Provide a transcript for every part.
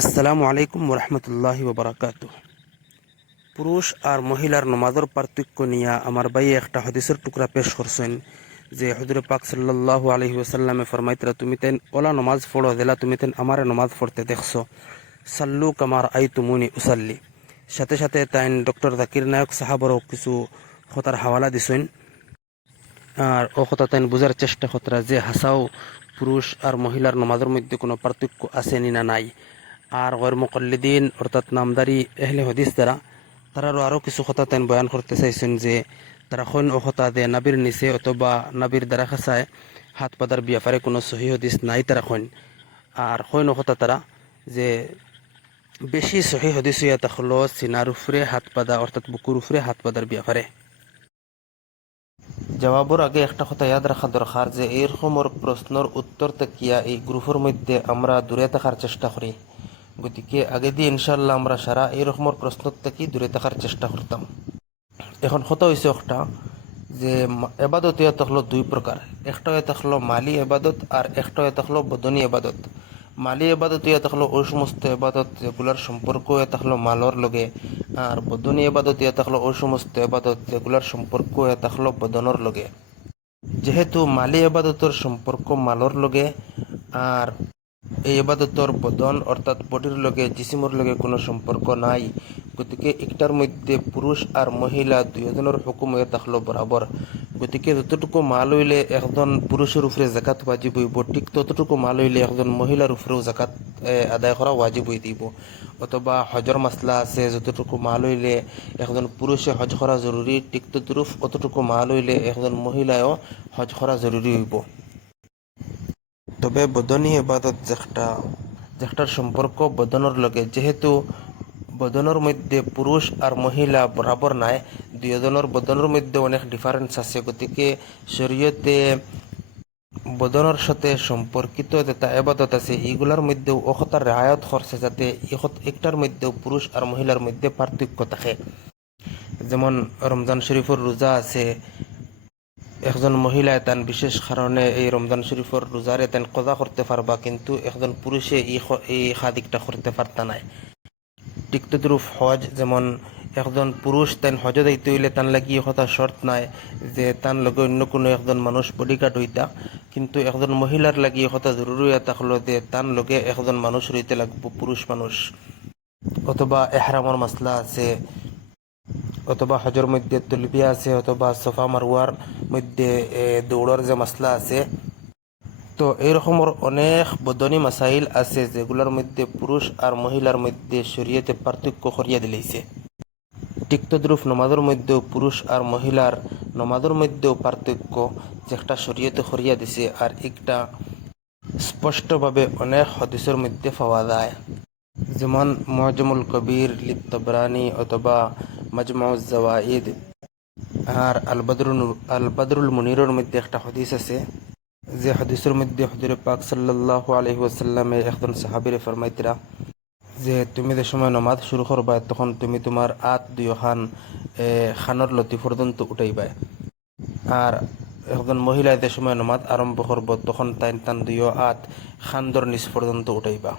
আসসালামু আলাইকুম ওরহমতুল্লাহি ওবরাকাতু। পুরুষ আর মহিলার নমাজের পার্থক্য নিয়ে আমার ভাই একটা হাদিসের টুকরা পেশ করছেন যে হুজুর পাক সাল্লাল্লাহু আলাইহি ওয়াসাল্লামে ফরমাইতরা তুমি তেন ওলা নমাজ পড়ো দিলা তুমি তেন আমারে নমাজ পড়তে দেখছো, সাল্লু কামার আই তুমুনি উসাল্লি। সাথে সাথে তাইন ডক্টর জাকির নায়ক সাহাবরও কিছু কথার হাওয়ালা দিছেন। আর ও কথা তাইন বোঝার চেষ্টা কতরা যে হাসাও পুরুষ আর মহিলার নমাজের মধ্যে কোনো পার্থক্য আছে নি না নাই। আর গৈর মুকল্লিদিন অর্থাৎ নামদারি এহলে হদিস দ্বারা তারারও আরও কিছু কথা তাইন বয়ান করতে চাইছেন যে তারা কোন ও কথা দে নাবির নিচে অথবা নাবির দ্বারা খাসায় হাত পাতার ব্যাপারে কোনো সহি হদিস নাই তারা কোন। আর কোন ও কথা তারা যে বেশি সহি হদিস হইয়া থাকলো সিনার উফরে হাত পাদা অর্থাৎ বুকুর উফরে হাত পাদার ব্যাপারে। জবাবর আগে একটা কথা ইয়াদ রাখা দরকার যে এইরকমের প্রশ্নের উত্তর তাকিয়া এই গ্রুপের মধ্যে আমরা দূরে থাকার চেষ্টা করি। গতিকে আগে দিয়ে ইনশাল্লাহ আমরা সারা এই রকমের প্রশ্ন থেকে দূরে থাকার চেষ্টা করতাম। এখন কথা হয়েছে একটা যে এবাদত ইয়া থাকলো দুই প্রকার, একটা হয়ে থাকলো মালি এবাদত আর একটা হয়ে থাকলো বদনী এবাদত। মালি এবাদত ইয়া থাকলো ওই সমস্ত এবাদত যেগুলার সম্পর্ক হয়ে থাকলো মালর লগে, আর বদনী এবাদত ইয়া থাকলো ওই সমস্ত এবাদত যেগুলার সম্পর্ক হয়ে থাকলো বদনের লগে। যেহেতু মালি এবাদতের সম্পর্ক মালর লগে আর এই ইবাদতর বদন অর্থাৎ বডির লগে জিসিমর লগে কোনো সম্পর্ক নাই, গতিকে একটার মধ্যে পুরুষ আর মহিলা দুইজনের হুকুম হয়ে থাকলো বরাবর। গতিকে যতটুকু মাল হইলে একজন পুরুষের উপরে জাকাত ওয়াজিব হইব, ঠিক ততটুকু মাল হইলে একজন মহিলার উপরেও জাকাত আদায় করা ওয়াজিব হয়ে দিব। অথবা হজর মাসলা আছে, যতটুকু মাল হইলে একজন পুরুষে হজ করা জরুরি, ঠিক ততরূপ অতটুকু মাল হইলে একজন মহিলায়ও হজ করা জরুরি হইব। তবে বদনী ইবাদত যেটার সম্পর্ক বদনের লগে, যেহেতু বদনের মধ্যে পুরুষ আর মহিলা বরাবর নাই, দুইজনের বদনের মধ্যে অনেক ডিফারেন্স আছে, গতিকে শরীয়তে বদনের সাথে সম্পর্কিত যেটা ইবাদত আছে এইগুলোর মধ্যেও অখতার রেহায়ত করছে যাতে একটার মধ্যেও পুরুষ আর মহিলার মধ্যে পার্থক্য থাকে। যেমন রমজান শরীফের রোজা আছে, একজন মহিলায় তান বিশেষ কারণে এই রমজান শরীফের রোজারে তান কজা করতে পারবা, কিন্তু একজন পুরুষে এই খাদিকটা করতে পারতা নাই। ঠিক তদ্রুপ হজ, যেমন একজন পুরুষ তান হজে যাইতে হইলে তান লাগি কথা শর্ত নাই যে তান লগে অন্য কোনো একজন মানুষ বডিগার্ড হইতা, কিন্তু একজন মহিলার লাগি কথা জরুরি থাকলো যে তান লগে একজন মানুষ রইতে লাগবো, পুরুষ মানুষ। অথবা এহরামর মাসলা আছে, অথবা হজর মধ্যে তলবিয়া আছে, অথবা সোফা মারওয়ার মধ্যে দৌড়ার যে মাসলা আছে। তো এইরকমের অনেক বদনী মাসাইল আছে যেগুলোর মধ্যে পুরুষ আর মহিলার মধ্যে শরীয়তে পার্থক্য করিয়া দিলেছে। ঠিক তদ্রুপ নমাজের মধ্যেও পুরুষ আর মহিলার নমাজের মধ্যেও পার্থক্য যেটা শরীয়তে করিয়া দিছে, আর একটা স্পষ্টভাবে অনেক হাদিসের মধ্যে পাওয়া যায়। যেমন মুআজ্জামুল কবির লিত-তাবরানী অথবা মাজমাউজ জাওয়াইদ আর আল বদরুল মুনিরের মধ্যে একটা হাদিস আছে, যে হাদিসের মধ্যে হুজুর পাক সাল্লাল্লাহু আলাইহি ওয়াসাল্লামে একজন সাহাবীরে ফরমাইতরা যে তুমি যে সময় নামাজ শুরু করবা তখন তুমি তোমার দুই খানোর লতি পর্যন্ত উঠাইবা, আর একজন মহিলা যে সময় নামাজ আরম্ভ করব তখন তান দুই খান্দর নিচ পর্যন্ত উঠাইবা।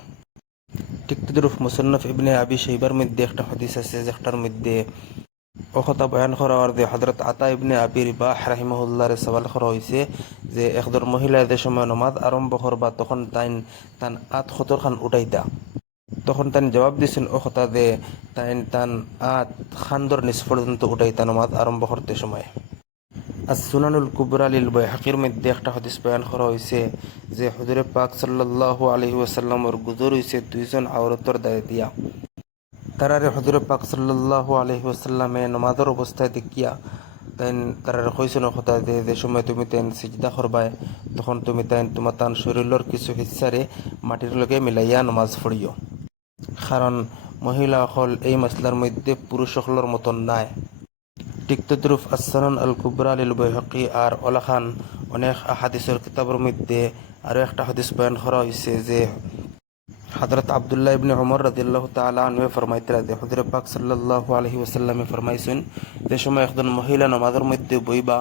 ঠিক তদ্রুপ মুসান্নাফ ইবনে আবি শাইবার মধ্যে একটা হাদিস আছে যেটার মধ্যে কথা বয়ান করা হয় যে হযরত আতা ইবনে আবি রিবাহ রাহিমাহুল্লাহর সওয়াল করা হয়েছে যে একজন মহিলা যে সময় নামাজ আরম্ভ করবা তখন তান খতর খান উঠাইতা, তখন তান জবাব দিয়েছেন ও কথা যে তান খান্দর নিচ পর্যন্ত উঠাইতা নামাজ আরম্ভ করতে সময়। as-সুনানুল কুবরা লিল বাইহাকির মধ্যে একটা হাদিস বয়ান করা হয়েছে যে হুজুর পাক সাল্লাল্লাহু আলাইহি ওয়াসাল্লামের গুজর হয়েছে দুইজন আওরতর দায় দিয়া। তারারে হযরত পাক সাল্লাল্লাহু আলাইহি ওয়াসাল্লামে নামাজের অবস্থায় দেখিয়া তারারে কইছেন কথা যে সময় তুমি সিজদা করবায় তখন তুমি তোমার শরীরের কিছু হিস্সারে মাটির লগে মিলাইয়া নামাজ পড়িও, কারণ মহিলা সকল এই মাসলার মধ্যে পুরুষ সকলের মতন নাই। ঠিক তদ্রুপ as-সুনান আল কুবরা লিল বাইহাকি আর ওলাখান অনেক হাদিসের কিতাবের মধ্যে আরও একটা হাদিস বয়ান করা হয়েছে যে হযরত আব্দুল্লাহ ইবনে উমর রাদিয়াল্লাহু তাআলা আনহু ফরমাইতরা যে হুজুর পাক সাল্লাল্লাহু আলাইহি ওয়াসাল্লামে ফরমাইছেন যে সময় একজন মহিলা নামাজের মধ্যে বইবা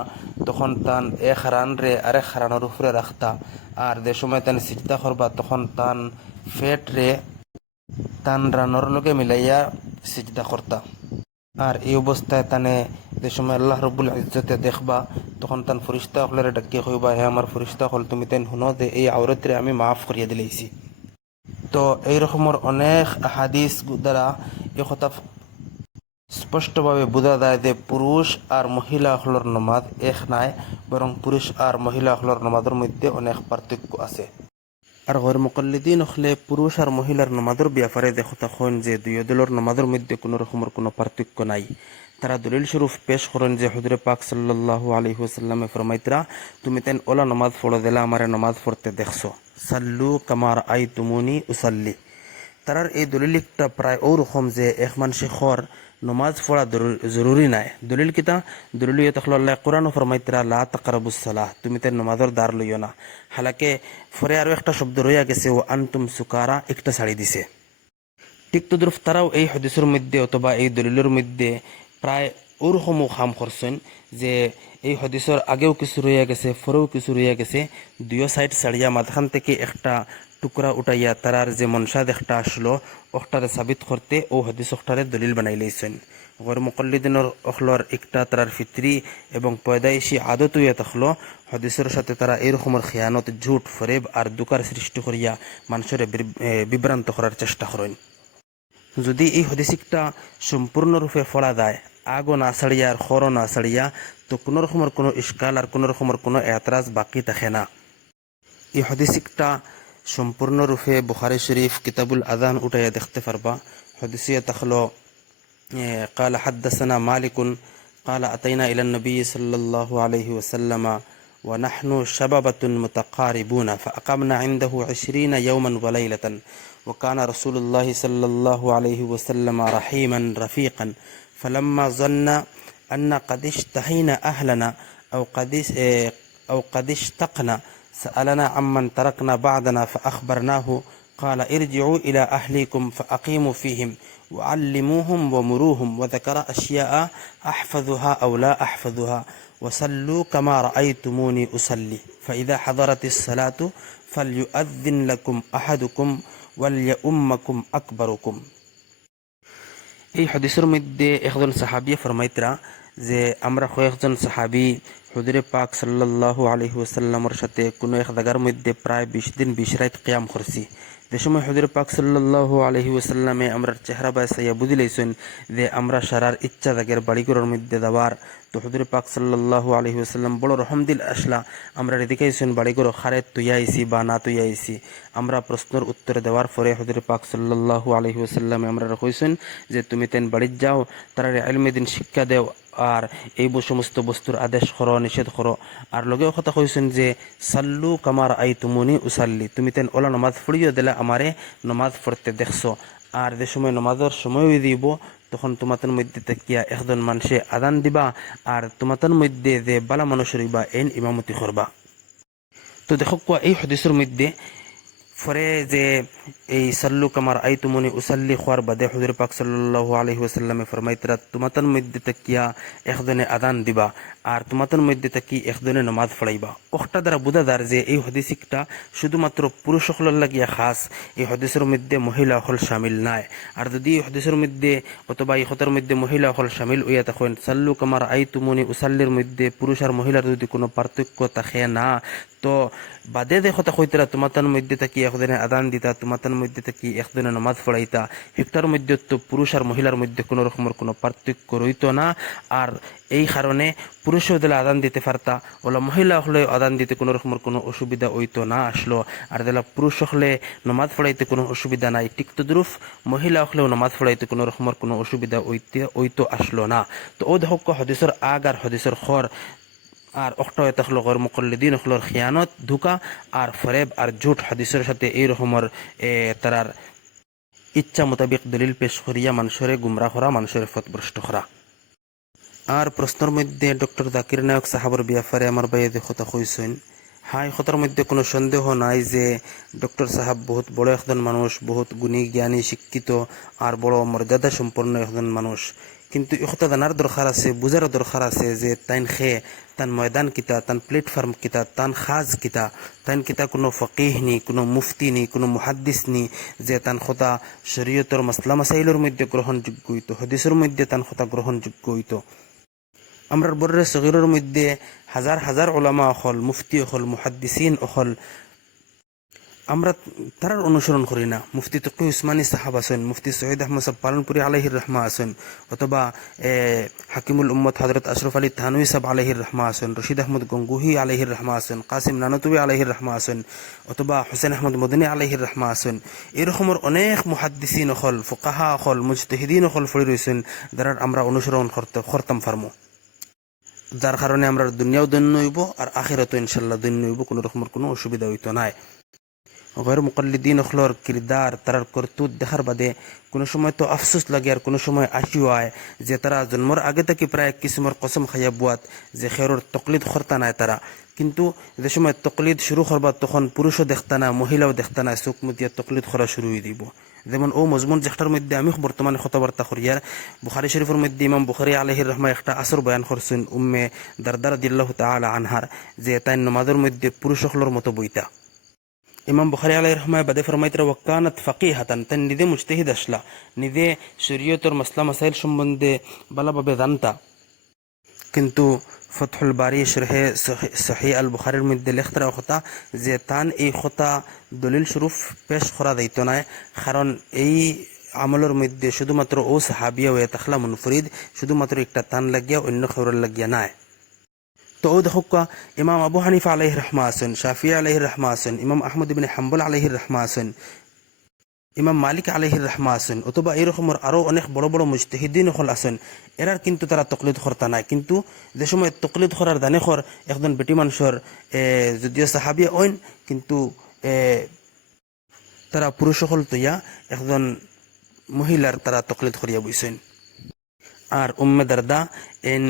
তখন তান এক হারান রে আরেক হারানোর উপরে রাখতা, আর যে সময় তান সিজদা করবা তখন তান ফেট রে তান রানর লগে মিলাইয়া সিজদা করতা। আর এই অবস্থায় তানে যে সময় আল্লাহ রব্বুল ইজ্জতে দেখবা তখন তান ফরিস্তা হলের ডাকিয়ে কইবা, হে আমার ফরিস্তা হল তুমি তেন হুনো যে এই আওরতরে আমি মাফ করিয়া দিলেইছি। তো এই রকমের অনেক হাদিস দ্বারা এই কথা স্পষ্টভাবে বোঝা যায় যে পুরুষ আর মহিলা হলর নমাজ এক নাই, বরং পুরুষ আর মহিলা হলর নমাজের মধ্যে অনেক পার্থক্য আছে। আর গৈর মুকাল্লিদিন হলে পুরুষ আর মহিলার নমাজের ব্যাপারে দেখো তখন যে দুই দলের নমাজের মধ্যে কোনো রকমের কোনো পার্থক্য নাই। তারা দলিল স্বরূপ পেশ করেন যে হুজুরে পাক সাল্লাল্লাহু আলাইহি ওয়াসাল্লামে ফরমাইতরা, তুমি তেন ওলা নমাজ পড়ো দিলা আমারে নমাজ পড়তে দেখছো, সাল্লু কামার আই তুমুনি উসাল্লি। তারার এই দলিলটা প্রায় ওরকম যে এক মানুষে খর নমাজ পড়া জরুরি নাই। দলিল কিতা? দলিল তখল আল্লাহ কোরআন ফরমাইতরা লা তাকরাবুস সালাহ, তুমি তেন নমাজের দ্বার লইও না। হালাকে ফরে আরো একটা শব্দ রইয়া গেছে, ও আনতুম সুকারা, একটা ছাড়ি দিছে। ঠিক তদ্রুপ তারাও এই হাদিসের মধ্যে অথবা এই দলিলের মধ্যে প্রায় ওরকম খাম করছেন যে এই হাদিসের আগেও কিছু রইয়া গেছে, পরেও কিছু রইয়া গেছে। দুই সাইড ছাড়িয়া মাঝখান থেকে একটা টুকরা উঠাইয়া তারার যে মনসাদ একটা আসলো ওটারে সাবিত করতে ও হাদিস ওটারে দলিল বানাই লইছেন। গর মুকল্লিদিনের অখলর একটা তারার ফিতরি এবং পয়দাইশি আদত হইয়া থাকলো হাদিসের সাথে তারা এরকমের খেয়ানত, ঝুট, ফরেব আর দুকার সৃষ্টি করিয়া মানুষের বিভ্রান্ত করার চেষ্টা করেন। যদি এই হদিসিকটা সম্পূর্ণরূপে ফলা যায়, আগও না ছাড়িয়া আর খরও না ছাড়িয়া, তো কোনো রকমের কোনো ইস্কাল আর কোনো রকমের কোনো এতরাজ বাকি থাকে না। এই হদিসিকটা সম্পূর্ণরূপে বুখারী শরীফ কিতাবুল আযান উঠাইয়া দেখতে পারবা। হদিসিয়া তাহলো قال حدثنا مالك قال أتينا إلى النبي صلى الله عليه وسلم ونحن شبابة متقاربون فأقمنا عنده 20 يوما وليلة وكان رسول الله صلى الله عليه وسلم رحيما رفيقا فلما ظن أن قد اشتهينا أهلنا أو قد اشتقنا سألنا عمن تركنا بعدنا فأخبرناه قال ارجعوا إلى أهليكم فأقيموا فيهم وعلموهم ومروهم وذكر أشياء أحفظها أو لا أحفظها وصلوا كما رأيتموني أصلي فإذا حضرت الصلاة فليؤذن لكم أحدكم وليؤمكم أكبركم। এই হাদিসের মধ্যে একজন সাহাবী ফরমাইতরা যে আমরা কয়েকজন সাহাবী হুজুরে পাক সাল্লাল্লাহু আলাইহি ওয়াসাল্লামের সাথে কোনো এক জায়গার মধ্যে প্রায় 20 দিন 20 রাত কিয়াম করছি। যে সময় হুজুরে পাক সাল্লাল্লাহু আলাইহি ওয়াসাল্লামে আমরা চেহারা বাসাইয়া বুঝি লইছেন যে আমরা সারার ইচ্ছা জাগের বাড়িঘরের মধ্যে যাওয়ার। তো হুজুরে পাক সাল্লাল্লাহু আলাইহি ওয়াসাল্লাম বড় রহমদিল আসলা আমরা দেখাইছেন বাড়িঘর খারে তুইয়া আইছি বা না তুইয়া আইছি। আমরা প্রশ্নের উত্তর দেওয়ার পরে হুজুরে পাক সাল্লাল্লাহু আলাইহি ওয়াসাল্লামে আমরা কইছেন যে তুমি তেন বাড়িত যাও, তারা ইলমে দিন শিক্ষা দেও আর এই সমস্ত বস্তুর আদেশ করো, নিষেধ করো। আর লগেও কথা কইছেন যে সাল্লু কামার আই তুমুনি উসাল্লি, তুমি তেন ওলা নমাজ পড়িও দিলে আমারে নমাজ পড়তে দেখছো। আর যে সময় নমাজের সময় দিব তখন তোমাদের মধ্যে তাকিয়া একজন মানুষে আদান দিবা আর তোমাদের মধ্যে যে বালা মানুষ রইবা এন ইমামতি করবা। তো দেখো এই হাদিসের মধ্যে ফরে যে এই সাল্লু কামার আই তুমনি উসাল্লি খোয়ার বাদে হুজুর পাক সাল্লাল্লাহু আলাইহি ওয়াসাল্লামে ফরমাইতরা তোমাদের মধ্যে তাকিয়া একজনে আদান দিবা আর তোমাদের মধ্যে তাকি একজনে নামাজ পড়াইবা। ওটা দ্বারা বোঝা যায় যে এই হাদিসটা শুধুমাত্র পুরুষ সকলের লাগিয়া খাস, এই হাদিসের মধ্যে মহিলা হল শামিল নাই। আর যদি এই হাদিসের মধ্যে অথবা এই কথার মধ্যে মহিলা হল শামিল হইয়া তখন সাল্লু কামার আই তুমনি উসাল্লির মধ্যে পুরুষ আর মহিলার যদি কোনো পার্থক্য থাকে না, তো বাদে দেখো কইতরা তোমাদের মধ্যে থাকি একদিনে আদান দিতা, তোমাদের মধ্যে থাকি একদিনে নামাজ পড়াইতা, একটার মধ্যে তো পুরুষ আর মহিলার মধ্যে কোনো রকমের কোনো পার্থক্য রইতো না। আর এই কারণে পুরুষ হলে আদান দিতে পারতা, ওলা মহিলা হলে আদান দিতে কোনো রকমের কোনো অসুবিধা হইতো না আসলো। আর দিলা পুরুষ হলে নামাজ পড়াইতে কোনো অসুবিধা নাই, ঠিক তদ্রুপ মহিলা হলেও নামাজ পড়াইতে কোনো রকমের কোনো অসুবিধা হইতো আসলো না। তো ও দেখো হদিসের আগ আর হদিসের খর আর অক্টায় তখল গর মুকল্লিদিন অখলর খিয়ানত, ধোকা আর ফরেব আর ঝুট হাদিসের সাথে এই রকমের তারার ইচ্ছা মোতাবেক দলিল পেশ করিয়া মানুষের গুমরা করা, মানুষের পথভ্রষ্ট করা। আর প্রশ্নের মধ্যে ডক্টর জাকির নায়ক সাহাবর ব্যাপারে আমার ভাইয়ে কথা কইছেন। হাই কথার মধ্যে কোনো সন্দেহ নাই যে ডক্টর সাহাব বহুত বড় একজন মানুষ, বহুত গুণী জ্ঞানী শিক্ষিত আর বড় মর্যাদা সম্পন্ন একজন মানুষ। কিন্তু ইখতা জানার দরকার আছে, বুঝারও দরকার আছে যে তাইন তান ময়দান কিতা, তান প্ল্যাটফর্ম কিতা, তান খাজ কিতা, তাইন কিতা কোনো ফকিহ নি, কোনো মুফতি নি, কোনো মুহাদ্দিস নি, যে তান খোতা শরীয়তর মাসলা মাসাইলের মধ্যে গ্রহণযোগ্য হইতো, হদিসের মধ্যে তান খোতা গ্রহণযোগ্য হইতো। আমরা বর্রে সগীরের মধ্যে হাজার হাজার ওলামা অখল, মুফতি অখল, মুহাদ্দিসিন অখল, আমরা তারার অনুসরণ করি না। মুফতি তকি উসমানী সাহাব আছেন, মুফতি সৈয়দ আহমদ সাহেব পালনপুরি আলাইহির রহমা আছেন, অথবা হাকিমুল উম্মত হজরত আশরফ আলী থানুই সাহেব আলাইহির রহমা আছেন, রশিদ আহমদ গঙ্গুহি আলাইহির রহমা আছেন, কাসিম নানতুবি আলাইহির রহমা আছেন, অথবা হুসেন আহমদ মদনী আলাইহির রহমা আছেন। এরকমের অনেক মুহাদ্দিসিন অখল, ফুকাহা অখল, মুজতাহিদিন অখল ফড়ি রয়েছেন, যারা আমরা অনুসরণ করতাম ফার্মো, যার কারণে আমরা দুনিয়াও দৈন্য হইব আর আখিরাতও ইনশাল্লাহ দৈন্য হইব, কোনো রকমের কোনো অসুবিধা হইতো নাই। গैर মুকাল্লিদিন অখলর কিরদার, তারার কর্তুত দেখার বাদে কোনো সময় তো আফসোস লাগে আর কোনো সময় আসিও আয় যে তারা জন্মর আগে থেকে প্রায় কিসিমর কসম খাইয়া বুয়াত যে খেরর তকলিদ করতা নাই তারা। কিন্তু যে সময় তকলিদ শুরু করবা তখন পুরুষও দেখতা না, মহিলাও দেখতা না, চোখ মুতিয়া তকলিদ করা শুরু হয়ে দিব। যেমন ও মজমুন যেটার মধ্যে আমি বর্তমানে কথাবার্তা করিয়ার বুখারী শরীফের মধ্যে ইমাম বুখারী আলাইহির রহমা একটা আসর বয়ান করছেন উম্মে দারদা রাদিয়াল্লাহু তাআলা আনহার, যে তাই নামাজের মধ্যে পুরুষ সকলের মতো বইতা। ইমাম বুখারী আলাইহির রহমায় বাদে ফরমাইতরা ওয়াকানাত ফাকিহাতান, তান নিজে মুজতাহিদ আসলা, নিজে শরীয়তের মাসলা মাসাইল সম্বন্ধে ভালোভাবে জানতা। কিন্তু ফতহুল বারি শরহে সহিহ আল বুখারীর মধ্যে লেখতরা কথা যে তান এই কথা দলিল স্বরূপ পেশ করা যাইত না, কারণ এই আমলের মধ্যে শুধুমাত্র ও সাহাবিয়া হয়ে তাখলা মুনফরিদ, শুধুমাত্র একটা তান লাগিয়া অন্য খবরের লাগিয়া নাই। তো ও দেখো ইমাম আবু হানিফা আলাইহির রহমা আছেন, শাফি আলাইহির রহমা আছেন, ইমাম আহমদ ইবনে হাম্বল আলাইহির রহমা আছেন, ইমাম মালিক আলাইহির রহমা আছেন, অথবা এরকমের আরও অনেক বড় বড় মুজতাহিদিন হল আছেন। এরার কিন্তু তারা তকলিদ করতা নাই। কিন্তু যে সময় তকলিদ করার দানেখর একজন বেটি মানুষের যদিও সাহাবিয়া অইন, কিন্তু তারা পুরুষ সকল তৈয়া একজন মহিলার তারা তকলিদ করিয়া বইছেন। আর উম্মে দারদা এন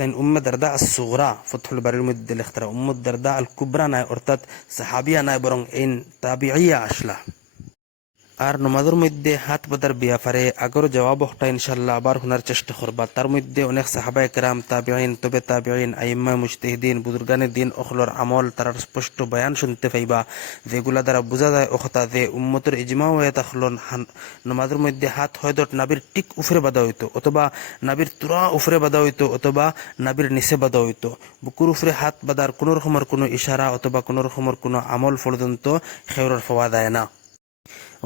তেন উম্মে দারদা আস সুগরা ফতহুল বারির মধ্যে লেখতারা উম্মে দারদা আল কুবরা নাই, অর্থাৎ সাহাবিয়া নাই, বরং এন তাবিঈয়া আসলা। আর নমাজের মধ্যে হাত বাঁধার ব্যাপারে আগর জবাব একটা ইনশাল্লাহ আবার শোনার চেষ্টা করবা। তার মধ্যে অনেক সাহাবায়ে কেরাম, তাবিঈন, তবে তাবিঈন, আইম্মা মুজতাহিদিন, বুজুর্গানে দিন অখলর আমল তার স্পষ্ট বয়ান শুনতে পাইবা, যেগুলা দ্বারা বোঝা যায় অখতা যে উম্মতের ইজমা হয়ে থাকল নমাজের মধ্যে হাত হয়তো নাবির টিক উফরে বাঁধা হইতো, অথবা নাবির তুরা উফরে বাঁধা হইতো, অথবা নাবির নিচে বাঁধা হইতো। বুকুর উফরে হাত বাঁধার কোনো রকমের কোনো ইশারা অথবা কোনো রকমের কোনো আমল পর্যন্ত খেউরের পাওয়া যায় না।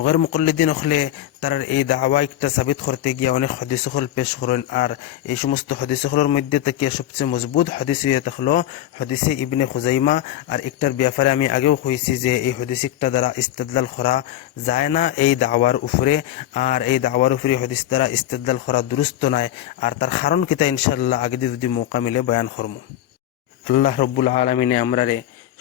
গैर মুকাল্লিদিন হলে তার এই দাওয়া একটা সাবিত করতে গিয়ে অনেক হাদিস হল পেশ করেন। আর এই সমস্ত হাদিস হলের মধ্যে থেকে সবচেয়ে মজবুত হাদিস হয়ে থাকলো হাদিসে ইবনে খুজাইমা। আর একটার ব্যাপারে আমি আগেও কইছি যে এই হাদিস একটা দ্বারা ইস্তেদলাল করা যায় না এই দাওয়ার উপরে, আর এই দাওয়ার উপরে হাদিস দ্বারা ইস্তেদলাল করা দুরুস্ত নাই। আর তার কারণ কিতা ইনশাআল্লাহ আগে যদি মৌকা মিলে বয়ান করব। আল্লাহ রব্বুল আলামিনে আমরারে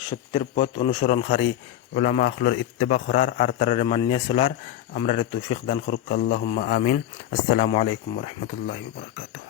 সত্যের পথ অনুসরণকারী উলামা আখলর ইত্তেবা করার আর তারারে মানিয়া চলার আমরারে তৌফিক দান করুক। আল্লাহুম্মা আমিন। আসসালামু আলাইকুম ওয়া রাহমাতুল্লাহি ওয়া বারাকাতুহু।